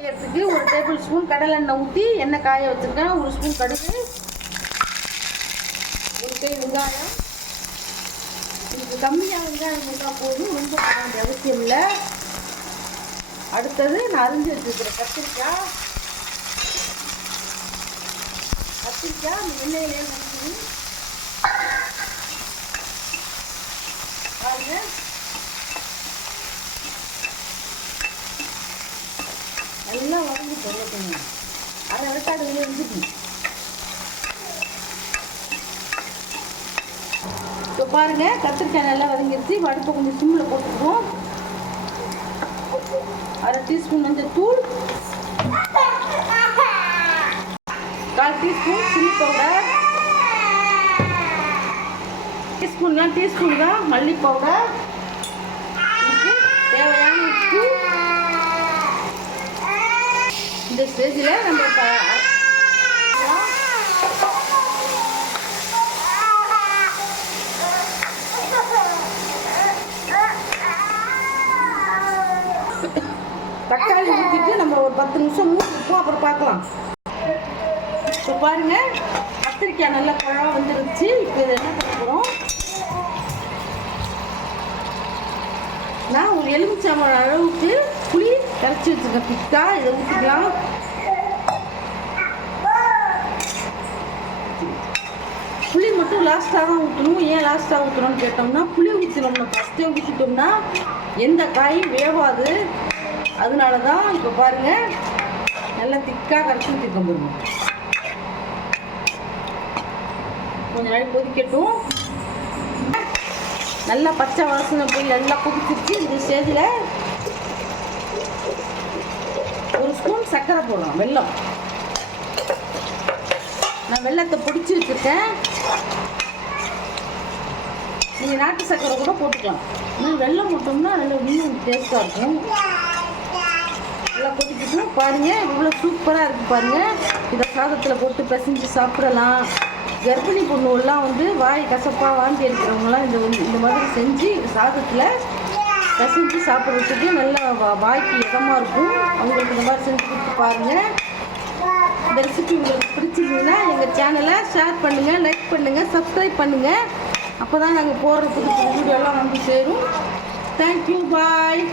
எடுத்துக்கு 1 table spoon கடலை எண்ணெய் ஊற்றி எண்ணெய் காய வச்சுருக்கேன். 1 ஸ்பூன் கடுகு, 1 கை வெங்காயம். இதுக்கு கம்மியாக வெங்காயம் இருந்தால் போதும், ரொம்ப போட வேண்டிய அவசியம் இல்லை. அடுத்தது நான் அரிஞ்சு வச்சுருக்கிறேன் கத்திரிக்காய். அந்த எண்ணெயிலே ஊற்றி பாருங்க. நல்லா வதங்கி போடணும். அதை விட்டாடு இருந்துக்கணும். இப்போ பாருங்க கத்திரிக்காய் நல்லா வதங்கிடுச்சு. அடுப்பை கொஞ்சம் சிம்மில் போட்டுக்குவோம். 1/2 டீஸ்பூன் மஞ்சள் தூள், 1/4 டீஸ்பூன் சில்லி பவுடர், டீஸ்பூன் தான் மல்லி பவுடர், தேவையான உப்பு. இந்த ஸ்டேஜில் நம்ம தக்காளி ஊற்றிட்டு நம்ம ஒரு 10 நிமிஷம் மூடிப்போம், அப்புறம் பார்க்கலாம். இப்போ பாருங்க கத்திரிக்காய் நல்லா பழம் வந்துருச்சு. இப்போ இதை என்ன பண்ண போகிறோம், நான் ஒரு எலுமிச்சம்பழம் அளவுக்கு புளி கரைச்சி வச்சுருக்கேன் திக்கா. இதை ஊற்றிக்கலாம். புளி மட்டும் லாஸ்ட்டாக தான் ஊற்றணும். ஏன் லாஸ்ட்டாக ஊற்றணும்னு கேட்டோம்னா, புளி ஊற்றினோம்னா ஃபஸ்ட்டே ஊற்றிட்டோம்னா எந்த காயும் வேவாது. அதனால தான் இப்போ பாருங்கள் நல்லா திக்காக கரைச்சி ஊற்றிருக்கோம் பாருங்க. கொஞ்சம் நாள் கொதிக்கட்டும். நல்லா பச்சை வாசனை போய் நல்லா கொதிச்சிருச்சு. இந்த ஸ்டேஜில் 1 ஸ்பூன் சர்க்கரை போடலாம். வெல்லம் நான் வெல்லத்தை பொடிச்சு வச்சுருக்கேன். நீங்கள் நாட்டு சர்க்கரை கூட போட்டுக்கலாம். இன்னும் வெல்லம் போட்டோம்னா நல்லா இன்னும் டேஸ்ட்டாக இருக்கும். நல்லா கொதிக்கட்டும். பாருங்கள் இவ்வளோ சூப்பராக இருக்குது பாருங்கள். இதை சாதத்தில் போட்டு பிசைஞ்சு சாப்பிடலாம். கர்ப்பிணி பொண்ணுலாம் வந்து வாய் கசப்பாக வாந்தி எடுக்கிறவங்களாம் இந்த மாதிரி செஞ்சு சாதத்தில் பிசைஞ்சு சாப்பிட்றதுக்கு நல்லா வாய்க்கு இதமாக இருக்கும். அவங்களுக்கு இந்த மாதிரி செஞ்சு கொடுத்து பாருங்கள். இந்த ரெசிபி உங்களுக்கு பிடிச்சிருந்ததுன்னா எங்கள் சேனலை ஷேர் பண்ணுங்கள், லைக் பண்ணுங்கள், சப்ஸ்கிரைப் பண்ணுங்கள். அப்போ தான் நாங்கள் போடுற புது வீடியோலாம் வந்து சேரும். தேங்க்யூ, பாய்.